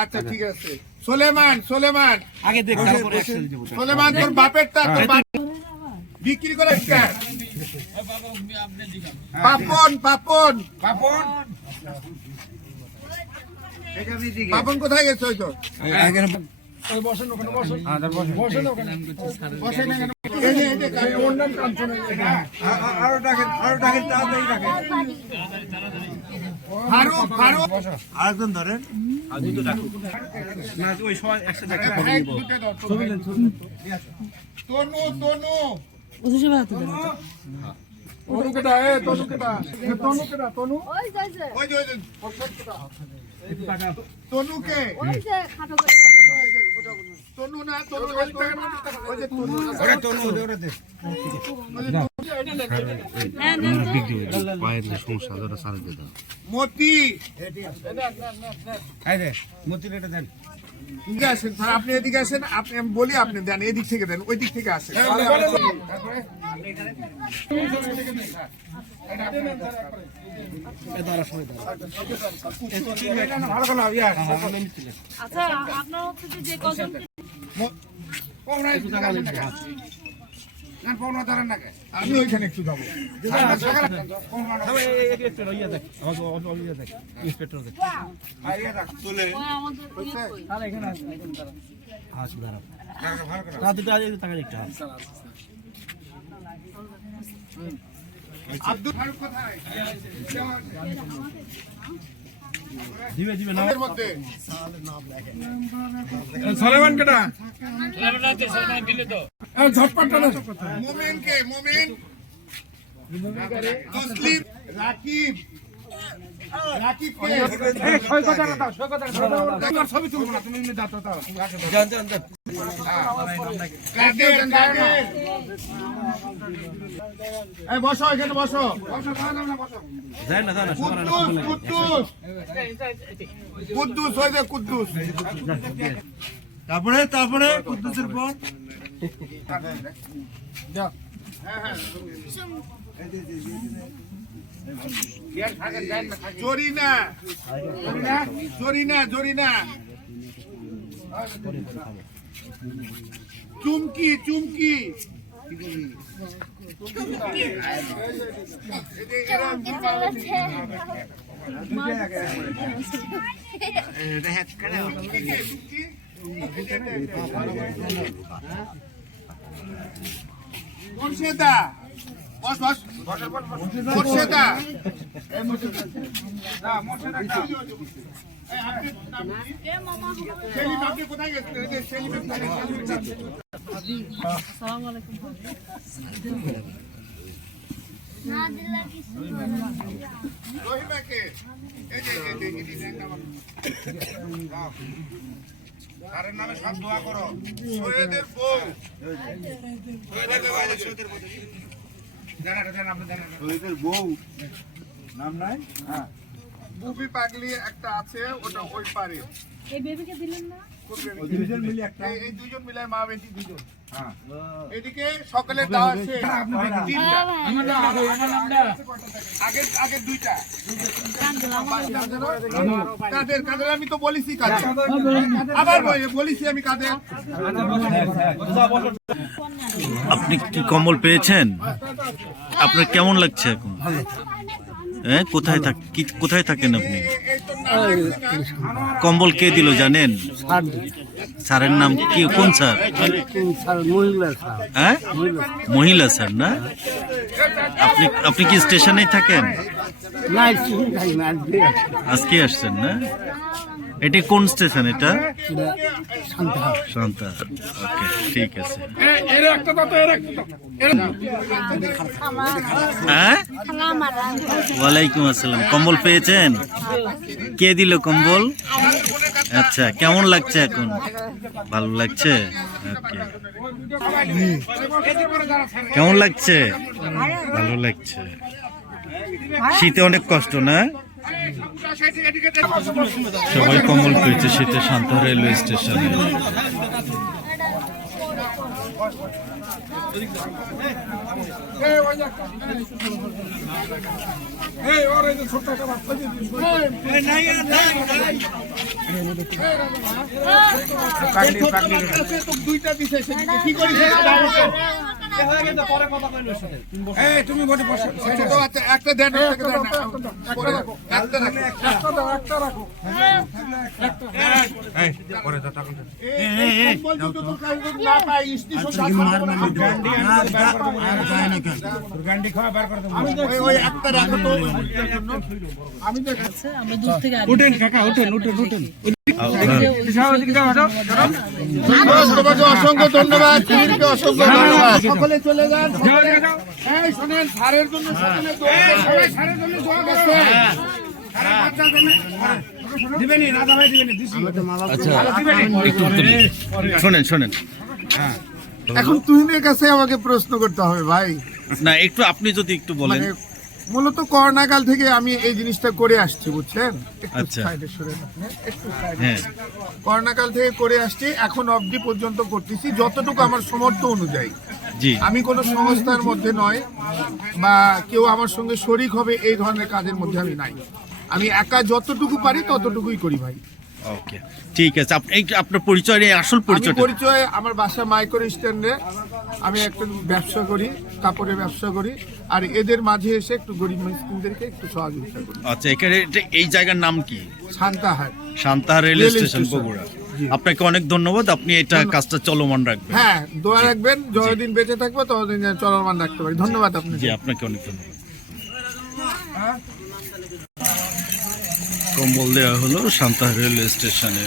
আচ্ছা ঠিক আছে। সোলেমান সোলেমান আগে দেখ, সোলেমান তোর বাপেরটা বিক্রি করে পাপন পাপন পাপন পাপন কোথায় গেছে? ওই তো আরেকজন ধরেন তনু তনু তনুকে তনু না মতি আপনি এদিকে আসেন, আপনি বলি আপনি দেন, এদিক থেকে দেন, ওই দিক থেকে আসেন। আমি ওইখানে একটু যাবো। আব্দুল ফারুক কোথায়? দিবে দিবে নামের মধ্যে সালেমান কেডা? সালেমান না, সালেমান দিলে তো ঝটপট না। মুমিন কে? মুমিন মুসলিম রাকিব রাকিব কে? এই ছয় কথা দাও, ছয় কথা দাও। তোমার ছবি তুলবো না, তুমি এমনি দাও দাও। জান জান জান। কাদের কাদের এই বসো, এখানে বসো। বসো না বসো। যাই না কুদ্দুস কুদ্দুস ওই যে কুদ্দুস। তারপরে তারপরে কুদ্দুসের পর যাও। হ্যাঁ জরিনা জরিনা জরিনা চুমকি চুমকি মুর্শেদা বস বস মুর্শেদা আপনি কোথায় গেছেন? আসসালামু আলাইকুম। রহিমাকে এই যে তার নামে সব দোয়া করো। সৈয়দের বউ সৈয়দের বউ নাম নাই? হ্যাঁ বুবি পাগলি একটা আছে, ওটা ওই পারে। এই বেবিকে দিলেন না? দুইজন মিলে একটা, এই দুইজন মিলে মা বেটি দুইজন। হ্যাঁ এদিকে সকালে দাওয়া আছে আগে আগে দুইটা কাদের কাদের আমি তো বলেছি কাদের, আবার বলেছি আমি কাদের। আপনি কি কম্বল পেয়েছেন? আপনার কেমন লাগছে এখন? হ্যাঁ কোথায় থাকেন আপনি? কম্বল কে দিল জানেন? স্যারের নাম কি? কোন স্যার? হ্যাঁ মহিলা স্যার না? আপনি কি স্টেশনেই থাকেন? আজকে আসছেন না? এটা কোন স্টেশন? এটা শান্তা। ওকে ঠিক আছে। হ্যাঁ ওয়ালাইকুম আসসালাম। কম্বল পেয়েছেন? কে দিল কম্বল? আচ্ছা, কেমন লাগছে এখন? ভালো লাগছে? ওকে। কেমন লাগছে? ভালো লাগছে। শীতে অনেক কষ্ট না? সবাই কম্বল পেয়েছে শীতে শান্তা রেলওয়ে স্টেশনে। তুমি একটা দেন, উঠেন কাকা, উঠেন উঠেন উঠেন। অসংখ্য ধন্যবাদ, অসংখ্য ধন্যবাদ। সকলে চলে যান। এই শোনেন, সারের জন্য সকলে দোয়া করবেন। দিবেনি রাজা ভাই, দিবেনি। আচ্ছা, একটু শোনেন শোনেন। এখন তুহিনের কাছে আমাকে প্রশ্ন করতে হবে ভাই। না, একটু আপনি যদি একটু বলেন। মানে মূলত করোনা কাল থেকে আমি এই জিনিসটা করে আসছি, বুঝছেন? একটু আচ্ছা। সাইডে সরে যান, হ্যাঁ, একটু সাইডে। হ্যাঁ, করোনা কাল থেকে করে আসছি, এখন অবধি পর্যন্ত করতেছি যতটুকু আমার সামর্থ্য অনুযায়ী। জি। আমি কোনো সংস্থার মধ্যে নয় বা কেউ আমার সঙ্গে শরিক হবে এই ধরনের কাজের মধ্যে আমি নাই। আমি একা যতটুকু পারি ততটুকুই করি ভাই। ওকে, ঠিক আছে। আপনার পরিচয়, আসল আমি পরিচয়টা। পরিচয়, আমার বাসা মাইক্রো স্ট্যান্ডে। আমি একটা ব্যবসা করি, কাপড়ের ব্যবসা করি, আর এদের মাঝে এসে একটু গরিব মিসকিনদেরকে একটু সহযোগিতা করি। আচ্ছা, এখানে এই জায়গার নাম কি? Santahar. Shanta railway rail station, station. Bogura. আপনাকে অনেক ধন্যবাদ। আপনি এটা কাজটা চলমান রাখবেন। হ্যাঁ, দোয়া রাখবেন, যতদিন বেঁচে থাকবো ততদিন যেন চলমান রাখতে পারি। ধন্যবাদ আপনাকে। জি, আপনাকে অনেক ধন্যবাদ। কম্বল দেওয়া হলো শান্তা রেলওয়ে স্টেশনে।